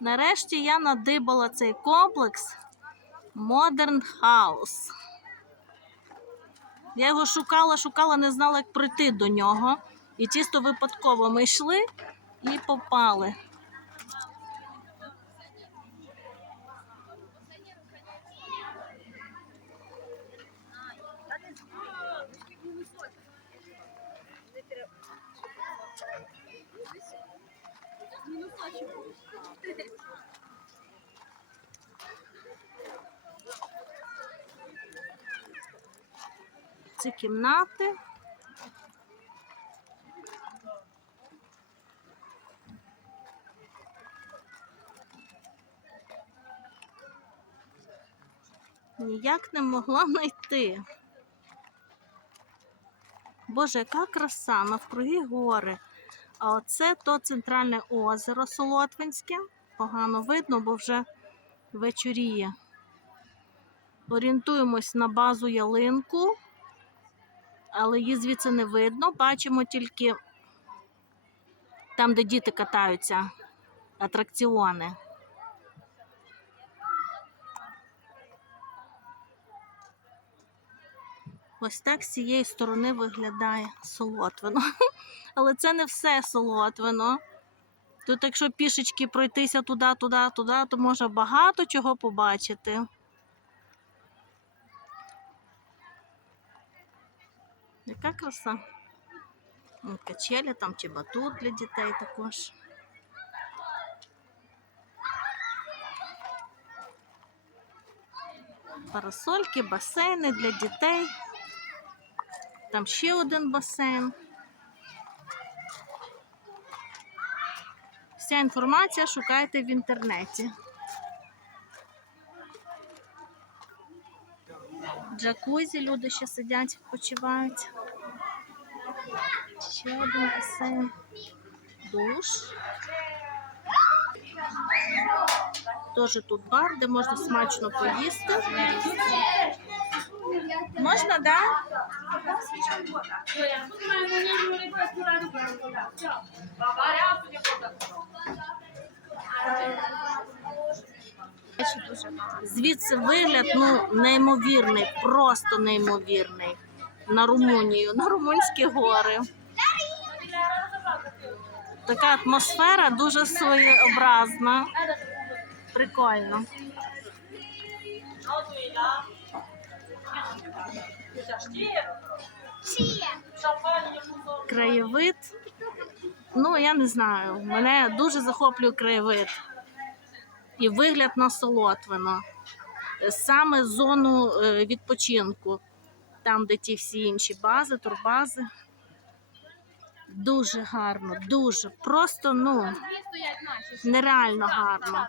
Нарешті я надибала цей комплекс Modern House. Я його шукала, шукала, не знала, як прийти до нього. І чисто випадково ми йшли і попали. Це кімнати. Ніяк не могла знайти. Боже, яка краса, навкруги гори. А оце то центральне озеро Солотвинське. Погано видно, бо вже вечоріє. Орієнтуємось на базу ялинку, але її звідси не видно. Бачимо тільки там, де діти катаються, атракціони. Ось так з цієї сторони виглядає солотвино. Але це не все солотвино. Тут, якщо пішечки пройтися туди, туди, туди, то можна багато чого побачити. Яка краса? Качеля там чи батут для дітей також. Парасольки, басейни для дітей. Там ще один басейн. Вся інформація шукайте в інтернеті. Джакузі люди ще сидять, відпочивають. Ще один басейн. Душ. Теж тут бар, де можна смачно поїсти. Можна? Да? Звідси вигляд ну, неймовірний, просто неймовірний. На Румунію, на Румунські гори. Така атмосфера дуже своєобразна. Прикольно. Краєвид. Ну, я не знаю. Мене дуже захоплює краєвид. І вигляд на Солотвино. Саме зону е, відпочинку, там, де ті всі інші бази, турбази. Дуже гарно, дуже. Просто ну, нереально гарно.